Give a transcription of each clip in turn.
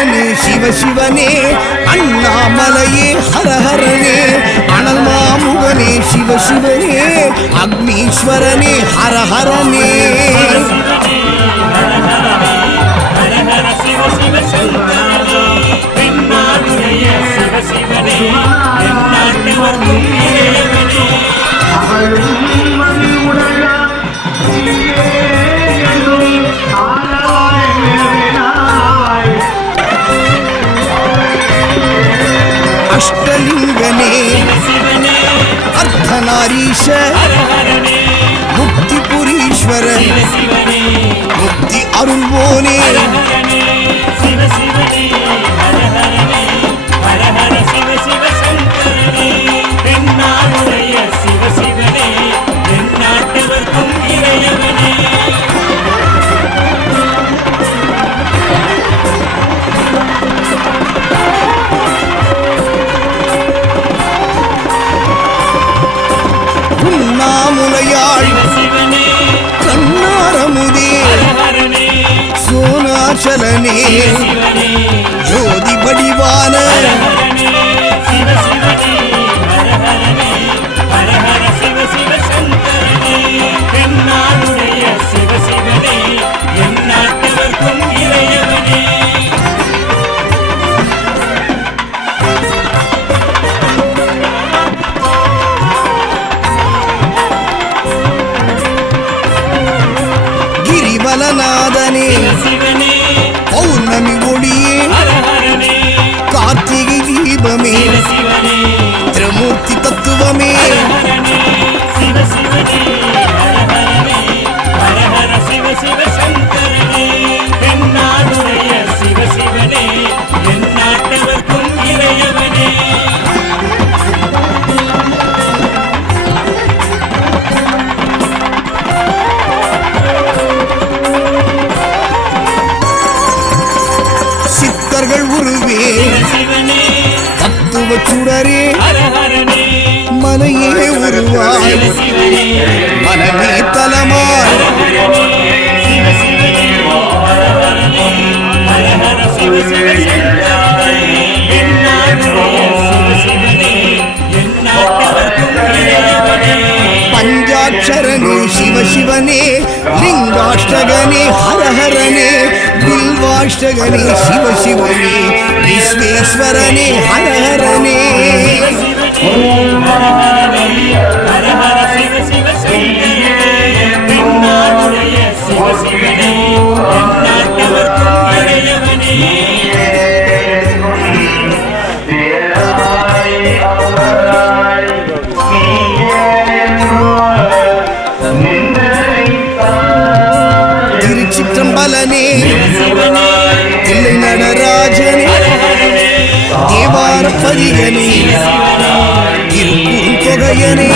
శివనే శివ శివనే అన్నామలయే హర హరనే అణల్ శివ శివనే అగ్నీశ్వరనే హర హరనే హర శివ శివ. அனாரீஷ முக்தி புரீஸ்வர முக்தி அருள்வோனே பெண்ணாருடைய ஈஸ்வரனே ஜோதி வடிவான மலர்கள் உருவே. தத்துவ சுடரே மனையே உருவாய். மனமே தலமாய். பஞ்சாட்சரனே சிவ சிவனே. லிங்காஷ்டகனே ஹரஹரனே. सर्वाष्टगणे शिव शिव विश्वेश्वर ने हर हर ने இருக்கும் தொகையனே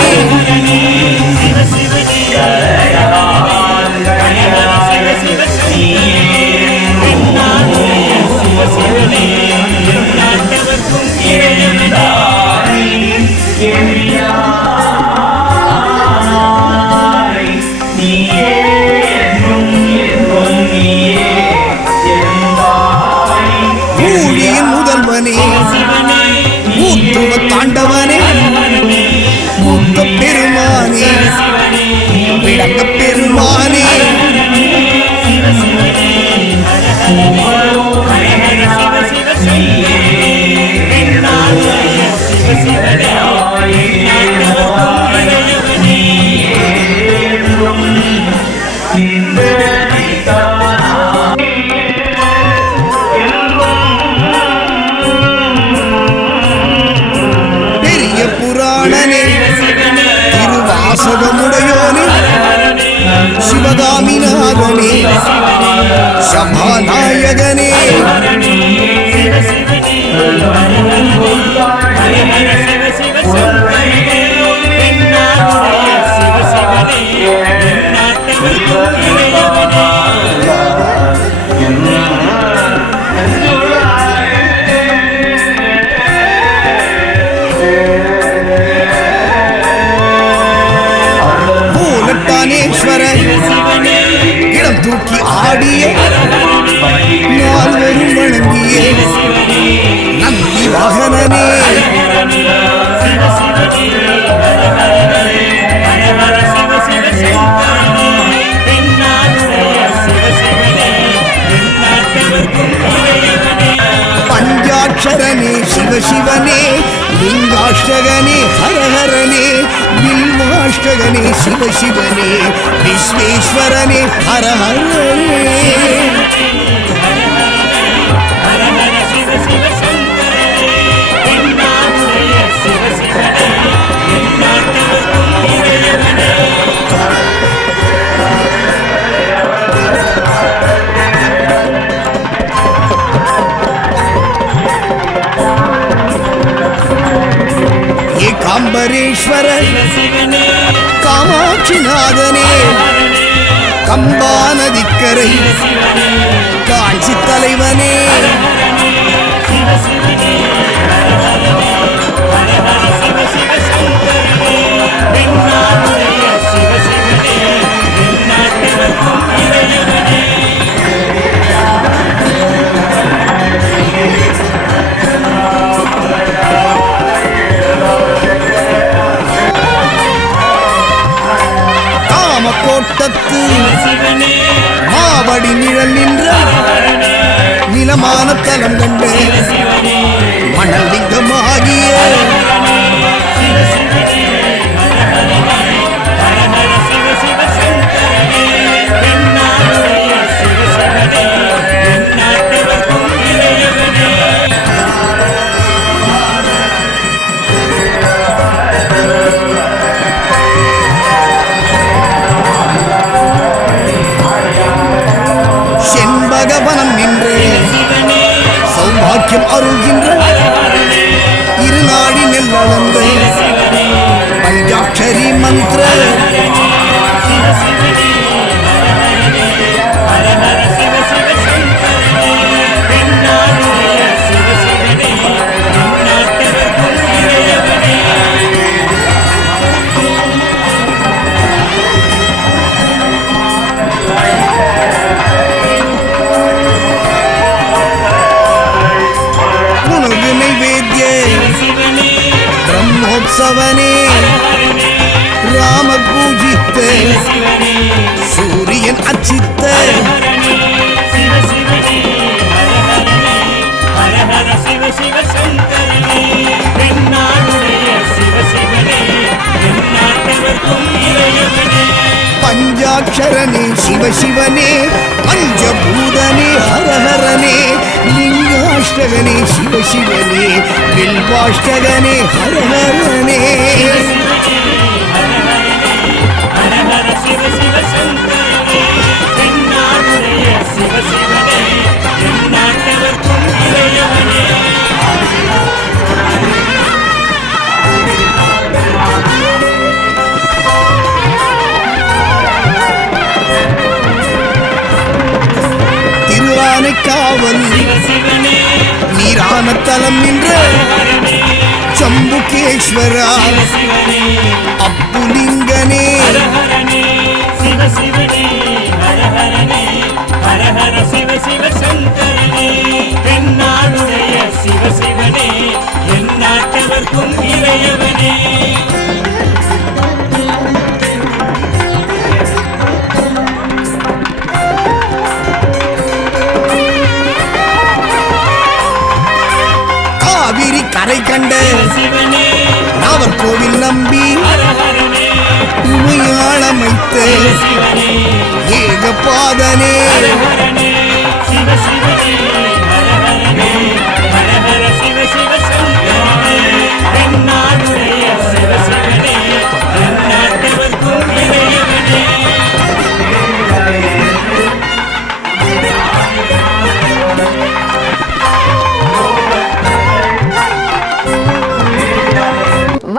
தூக்கி ஆடிய நால்வரும் வணங்கிய. நந்தி வாகனனே பஞ்சாட்சரனே சிவசிவனே லிங்காஷ்டகனே ஹரஹரனே வில்வா லிங்காஷ்டகனே சிவ சிவனே விஸ்வேஸ்வரனே ஹர ஹரனே ஏகாம்பரேஸ்வர சிவ சிவனே காமாட்சிநாதனே கம்பா நதிக்கரை காஞ்சி தலைவனே Thank you. மாவடி நிழல் நின்ற நிலமான தலம் கண்டு மணல் லிங்கமாகிய அருள்கின்ற இருநாடி நெல்லளந்து பஞ்சாட்சரி மந்திர பஞ்சாட்சரனே சிவ சிவனே பஞ்சபூதனே ஹரஹரனே லிங்காஷ்டகனே சிவ சிவனே வில்வாஷ்டகனே ஹரஹரனே திருவானைக்காவல் சிவ நீரான தலம் நின்ற சம்புகேஸ்வரா. அப்புலிங்கனே ஹர ஹரனே சிவ சிவனே ஹர நாவற்கோவில் நம்பி சிவ சிவனே. ஏகபாதனே.